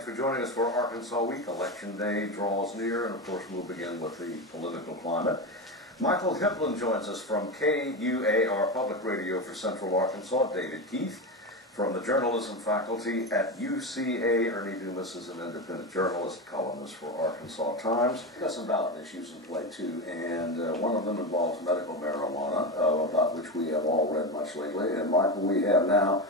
Thanks for joining us for Arkansas Week. Election Day draws near, and of course we'll begin with the political climate. Michael Hipplin joins us from KUAR Public Radio for Central Arkansas. David Keith from the journalism faculty at UCA. Ernie Dumas is an independent journalist, columnist for Arkansas Times. We've got some ballot issues in play too, and one of them involves medical marijuana, about which we have all read much lately. And Michael, we have now,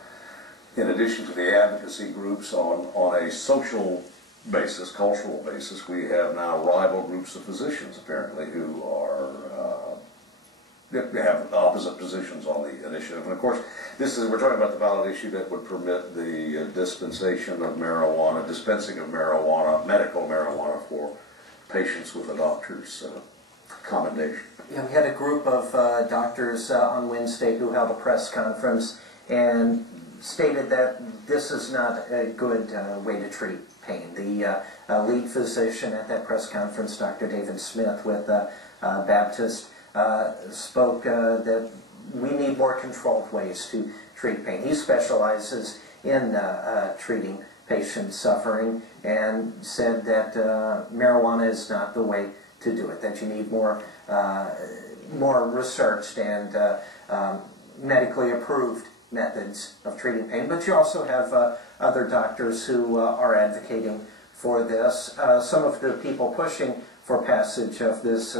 in addition to the advocacy groups on a social basis, cultural basis, we have now rival groups of physicians apparently who are have opposite positions on the initiative. And of course, we're talking about the ballot issue that would permit the dispensing of marijuana, medical marijuana for patients with a doctor's commendation. Yeah, we had a group of doctors on Wednesday who held a press conference and stated that this is not a good way to treat pain. The lead physician at that press conference, Dr. David Smith with Baptist, spoke that we need more controlled ways to treat pain. He specializes in treating patients suffering and said that marijuana is not the way to do it, that you need more researched and medically approved methods of treating pain. But you also have other doctors who are advocating for this. Some of the people pushing for passage of this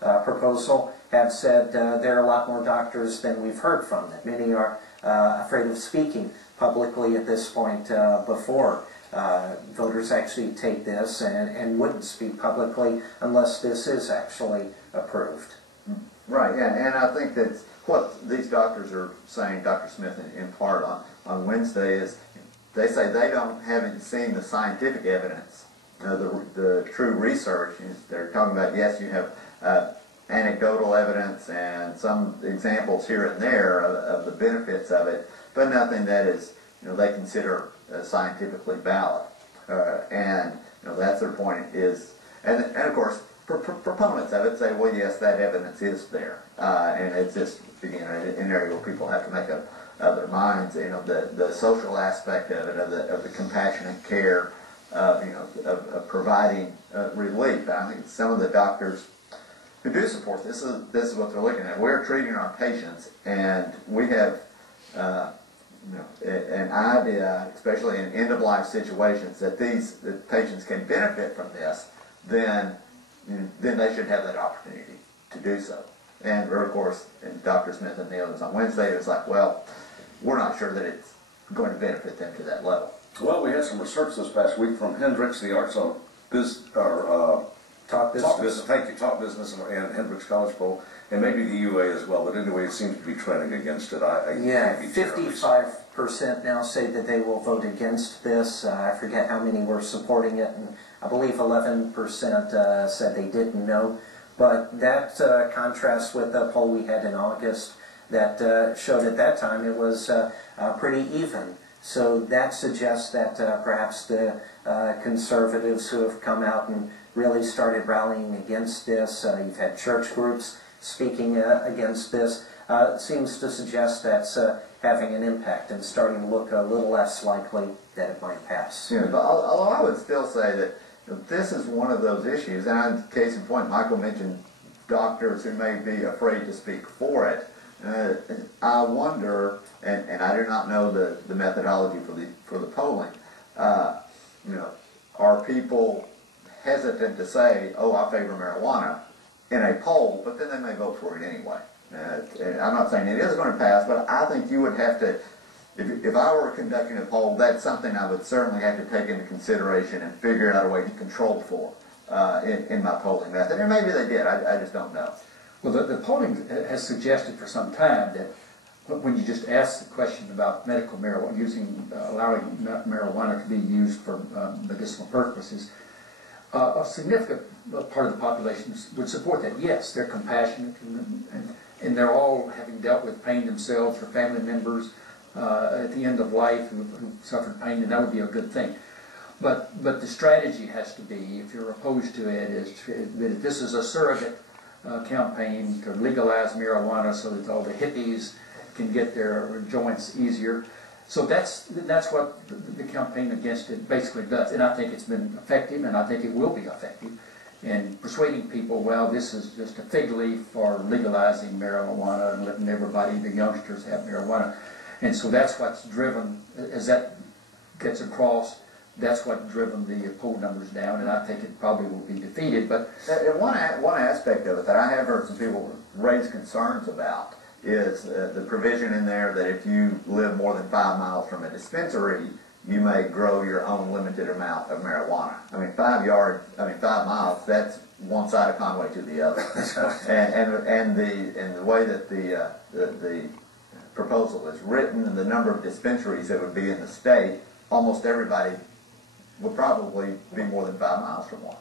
proposal have said there are a lot more doctors than we've heard from, that many are afraid of speaking publicly at this point before voters actually take this, and wouldn't speak publicly unless this is actually approved. Right, yeah, and I think that what these doctors are saying, Dr. Smith in part on Wednesday, is they say they haven't seen the scientific evidence, the true research. They're talking about, yes, you have anecdotal evidence and some examples here and there of the benefits of it, but nothing that is, they consider scientifically valid. And that's their point is, and of course, proponents of it say, well, yes, that evidence is there, and it's just, again, an area where people have to make up their minds. The social aspect of it, of the compassionate care, of providing relief. I think some of the doctors who do support this is what they're looking at. We're treating our patients, and we have an idea, especially in end-of-life situations, that patients can benefit from this. Then they should have that opportunity to do so. And of course, and Dr. Smith and the others on Wednesday, it was like, well, we're not sure that it's going to benefit them to that level. Well, we had some research this past week from Hendricks, the Arts on Talk Business. Thank you, Talk Business and Hendricks College Poll, and maybe the UA as well. But anyway, it seems to be trending against it. Yeah, 55% now say that they will vote against this. I forget how many were supporting it, and I believe 11% said they didn't know. But that contrasts with the poll we had in August that showed at that time it was pretty even. So that suggests that perhaps the conservatives who have come out and really started rallying against this, you've had church groups speaking against this, seems to suggest that's having an impact and starting to look a little less likely that it might pass. Yeah, but although I would still say that this is one of those issues, and case in point, Michael mentioned doctors who may be afraid to speak for it. I wonder, and I do not know the methodology for the polling. Are people hesitant to say, "Oh, I favor marijuana" in a poll, but then they may vote for it anyway? I'm not saying it is going to pass, but I think you would have to. If I were conducting a poll, that's something I would certainly have to take into consideration and figure out a way to control for in my polling method. And maybe they did. I just don't know. Well, the polling has suggested for some time that when you just ask the question about medical marijuana, allowing marijuana to be used for medicinal purposes, a significant part of the population would support that. Yes, they're compassionate, and they're all having dealt with pain themselves, or family members at the end of life who suffered pain, and that would be a good thing. But the strategy has to be, if you're opposed to it, is that this is a surrogate campaign to legalize marijuana so that all the hippies can get their joints easier. So that's what the campaign against it basically does, and I think it's been effective, and I think it will be effective in persuading people, well, this is just a fig leaf for legalizing marijuana and letting everybody, the youngsters, have marijuana. And so that's what's driven, as that gets across, that's what's driven the poll numbers down, and I think it probably will be defeated. But And one aspect of it that I have heard some people raise concerns about is the provision in there that if you live more than 5 miles from a dispensary, you may grow your own limited amount of marijuana. I mean, 5 miles, that's one side of Conway to the other. and the way that the proposal is written and the number of dispensaries that would be in the state, almost everybody would probably be more than 5 miles from one.